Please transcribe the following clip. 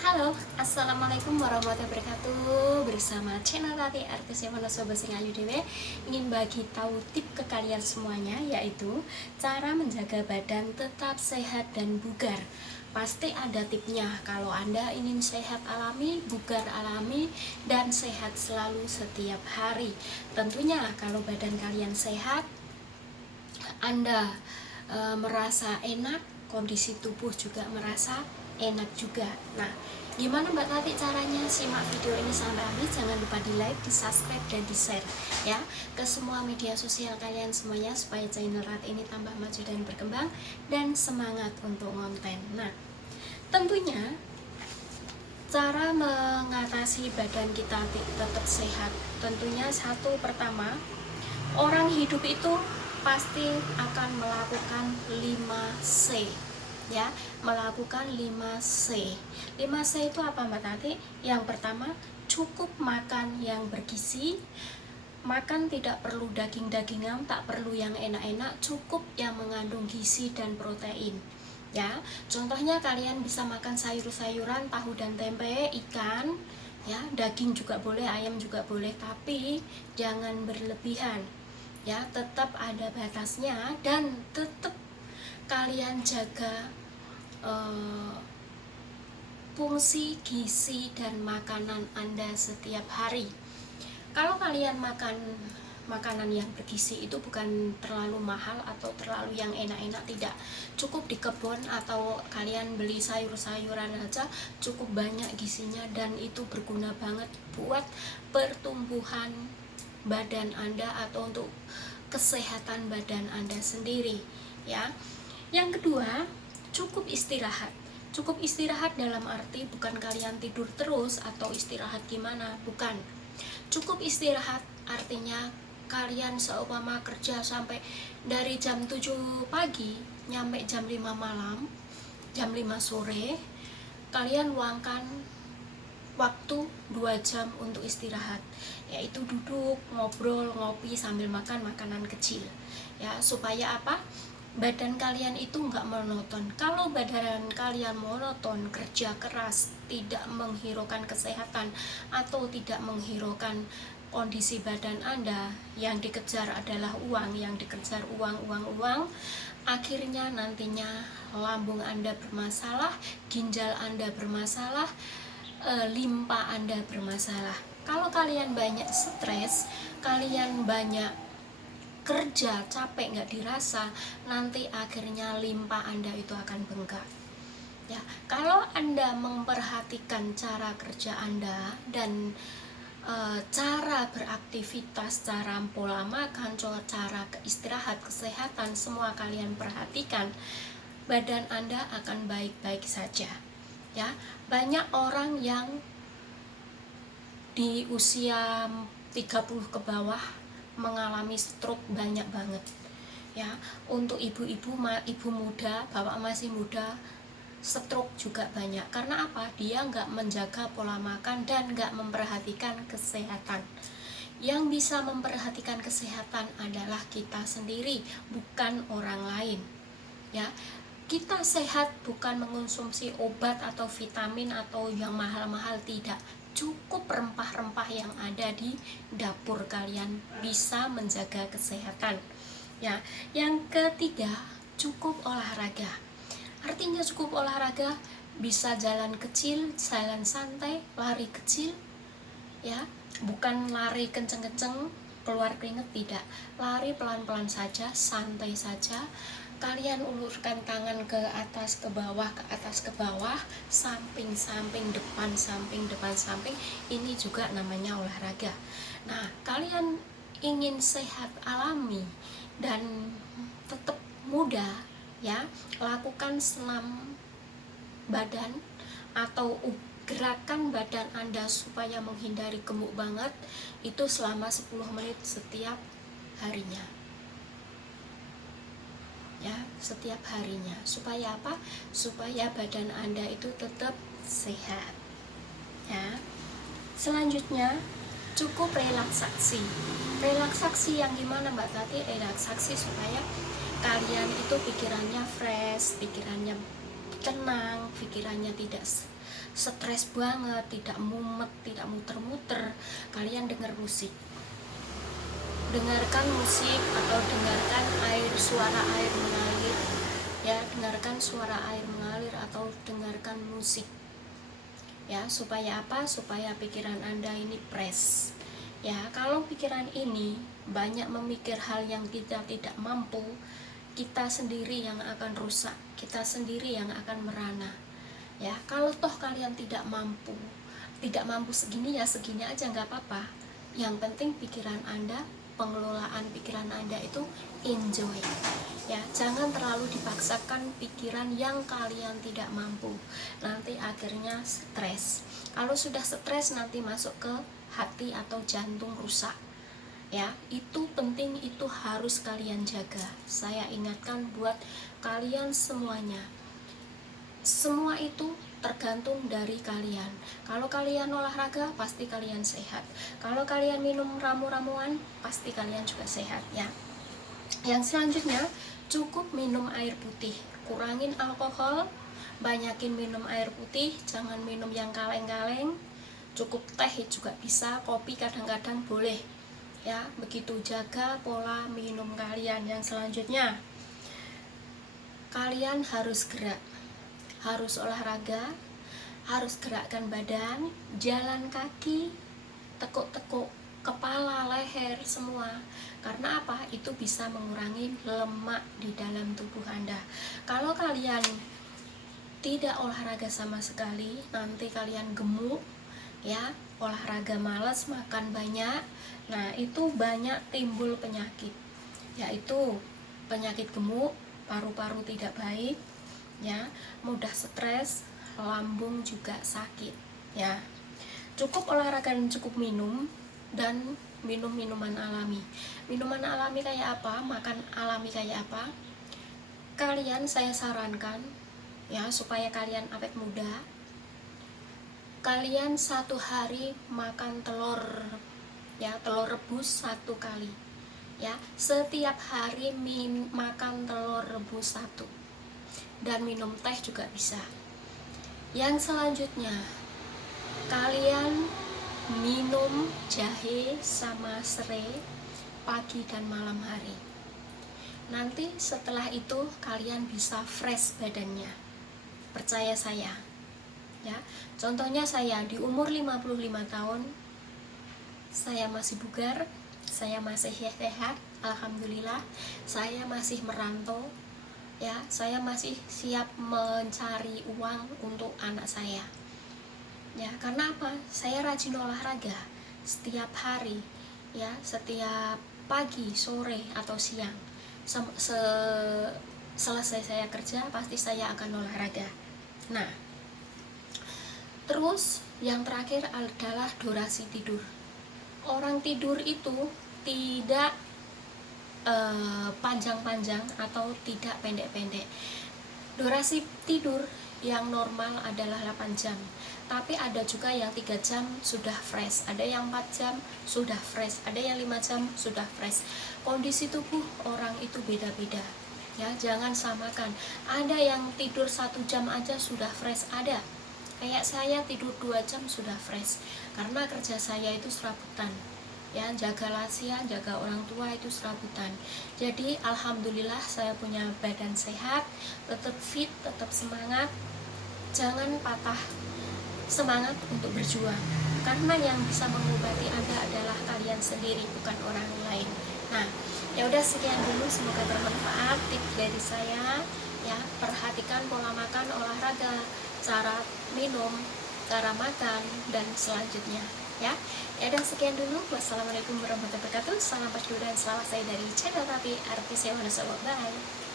Halo, assalamualaikum warahmatullahi wabarakatuh. Bersama channel Tati Artis yang mana sobat sing ayu dewe ingin bagi tahu tip ke kalian semuanya, yaitu cara menjaga badan tetap sehat dan bugar. Pasti ada tipnya kalau Anda ingin sehat alami, bugar alami, dan sehat selalu setiap hari. Tentunya kalau badan kalian sehat, Anda merasa enak, kondisi tubuh juga merasa enak juga. Nah, gimana Mbak Tati caranya? Simak video ini sampai habis. Jangan lupa di like, di subscribe, dan di share ya ke semua media sosial kalian semuanya, supaya channel Tati ini tambah maju dan berkembang dan semangat untuk konten. Nah, tentunya cara mengatasi badan kita tetap sehat, tentunya satu pertama, orang hidup itu pasti akan melakukan 5C ya, melakukan 5C. 5C itu apa Mbak Tati? Yang pertama, cukup makan yang bergizi. Makan tidak perlu daging-dagingan, tak perlu yang enak-enak, cukup yang mengandung gizi dan protein. Ya, contohnya kalian bisa makan sayur-sayuran, tahu dan tempe, ikan, ya, daging juga boleh, ayam juga boleh, tapi jangan berlebihan. Ya, tetap ada batasnya dan tetap kalian jaga fungsi gizi dan makanan Anda setiap hari. Kalau kalian makan makanan yang bergizi itu bukan terlalu mahal atau terlalu yang enak-enak, tidak, cukup di kebun atau kalian beli sayur-sayuran aja, cukup banyak gizinya dan itu berguna banget buat pertumbuhan badan Anda atau untuk kesehatan badan Anda sendiri ya. Yang kedua, cukup istirahat. Cukup istirahat dalam arti bukan kalian tidur terus atau istirahat gimana, bukan. Cukup istirahat artinya kalian seumpama kerja sampai dari jam 7 pagi nyampe jam 5 malam, jam 5 sore, kalian luangkan waktu 2 jam untuk istirahat, yaitu duduk, ngobrol, ngopi sambil makan makanan kecil ya, supaya apa? Badan kalian itu nggak monoton. Kalau badan kalian monoton, kerja keras, tidak menghiraukan kesehatan atau tidak menghiraukan kondisi badan Anda, yang dikejar adalah uang, yang dikejar uang, akhirnya nantinya lambung Anda bermasalah, ginjal Anda bermasalah, limpa Anda bermasalah. Kalau kalian banyak stres, kalian banyak kerja capek nggak dirasa, nanti akhirnya limpa Anda itu akan bengkak ya. Kalau Anda memperhatikan cara kerja Anda dan cara beraktivitas, cara pola makan, cara istirahat, kesehatan, semua kalian perhatikan, badan Anda akan baik-baik saja ya. Banyak orang yang di usia 30 ke bawah mengalami stroke banyak banget ya. Untuk ibu-ibu, ibu muda, bapak masih muda, stroke juga banyak. Karena apa? Dia nggak menjaga pola makan dan nggak memperhatikan kesehatan. Yang bisa memperhatikan kesehatan adalah kita sendiri, bukan orang lain ya. Kita sehat bukan mengonsumsi obat atau vitamin atau yang mahal-mahal, tidak. Cukup rempah-rempah yang ada di dapur kalian bisa menjaga kesehatan ya. Yang ketiga, cukup olahraga. Artinya cukup olahraga, bisa jalan kecil, jalan santai, lari kecil ya, bukan lari kenceng-kenceng keluar keringet, tidak. Lari pelan-pelan saja, santai saja. Kalian ulurkan tangan ke atas, ke bawah, ke atas, ke bawah, samping, samping, depan, samping, depan, samping. Ini juga namanya olahraga. Nah, kalian ingin sehat alami dan tetap muda ya, lakukan senam badan atau gerakan badan Anda supaya menghindari gemuk banget itu selama 10 menit setiap harinya ya, setiap harinya. Supaya apa? Supaya badan Anda itu tetap sehat ya. Selanjutnya, cukup relaksasi. Relaksasi yang gimana Mbak Tati? Relaksasi supaya kalian itu pikirannya fresh, pikirannya tenang, pikirannya tidak stres banget, tidak mumet, tidak muter-muter, kalian dengar musik. Dengarkan musik atau dengarkan suara air mengalir, ya, dengarkan suara air mengalir atau dengarkan musik, ya, supaya apa? Supaya pikiran Anda ini fresh, ya. Kalau pikiran ini banyak memikir hal yang kita tidak mampu, kita sendiri yang akan rusak, kita sendiri yang akan merana, ya. Kalau toh kalian tidak mampu segini, ya segini aja, nggak apa-apa. Yang penting pikiran Anda, pengelolaan pikiran Anda itu enjoy, ya. Jangan terlalu dipaksakan pikiran yang kalian tidak mampu, nanti akhirnya stres. Kalau sudah stres nanti masuk ke hati atau jantung rusak, ya. Itu penting, itu harus kalian jaga. Saya ingatkan buat kalian semuanya, semua itu tergantung dari kalian. Kalau kalian olahraga, pasti kalian sehat. Kalau kalian minum ramu-ramuan, pasti kalian juga sehat, ya. Yang selanjutnya, cukup minum air putih, kurangin alkohol, banyakin minum air putih, jangan minum yang kaleng-kaleng. Cukup teh juga bisa, kopi kadang-kadang boleh, ya. Begitu, jaga pola minum kalian. Yang selanjutnya, kalian harus gerak, harus olahraga, harus gerakkan badan, jalan kaki, tekuk-tekuk kepala, leher, semua. Karena apa? Itu bisa mengurangi lemak di dalam tubuh Anda. Kalau kalian tidak olahraga sama sekali, nanti kalian gemuk, ya. Olahraga malas, makan banyak, nah itu banyak timbul penyakit, yaitu penyakit gemuk, paru-paru tidak baik, ya, mudah stres, lambung juga sakit, ya. Cukup olahraga dan cukup minum, dan minum minuman alami. Minuman alami kayak apa? Makan alami kayak apa? Kalian, saya sarankan, ya, supaya kalian awet muda, kalian 1 hari makan telur, ya, telur rebus 1 kali, ya. Setiap hari makan telur rebus 1, dan minum teh juga bisa. Yang selanjutnya, kalian minum jahe sama serai pagi dan malam hari. Nanti setelah itu kalian bisa fresh badannya, percaya saya, ya. Contohnya saya di umur 55 tahun, saya masih bugar, saya masih sehat, alhamdulillah. Saya masih merantau, ya, saya masih siap mencari uang untuk anak saya, ya. Karena apa? Saya rajin olahraga setiap hari, ya, setiap pagi, sore, atau siang. Selesai saya kerja, pasti saya akan olahraga. Nah, terus yang terakhir adalah durasi tidur. Orang tidur itu tidak panjang-panjang atau tidak pendek-pendek. Durasi tidur yang normal adalah 8 jam, tapi ada juga yang 3 jam sudah fresh, ada yang 4 jam sudah fresh, ada yang 5 jam sudah fresh. Kondisi tubuh orang itu beda-beda, ya. Jangan samakan. Ada yang tidur 1 jam aja sudah fresh, ada. Kayak saya tidur 2 jam sudah fresh, karena kerja saya itu serabutan, ya, jaga lansia, jaga orang tua itu serabutan. Jadi alhamdulillah saya punya badan sehat, tetap fit, tetap semangat. Jangan patah semangat untuk berjuang, karena yang bisa mengobati Anda adalah kalian sendiri, bukan orang lain. Nah, ya udah, sekian dulu, semoga bermanfaat tips dari saya, ya. Perhatikan pola makan, olahraga, cara minum, cara makan, dan selanjutnya, ya. Ya udah, sekian dulu. Wassalamualaikum warahmatullahi wabarakatuh. Salam Pasdu dan selamat saya dari channel Rapi Artis Bye.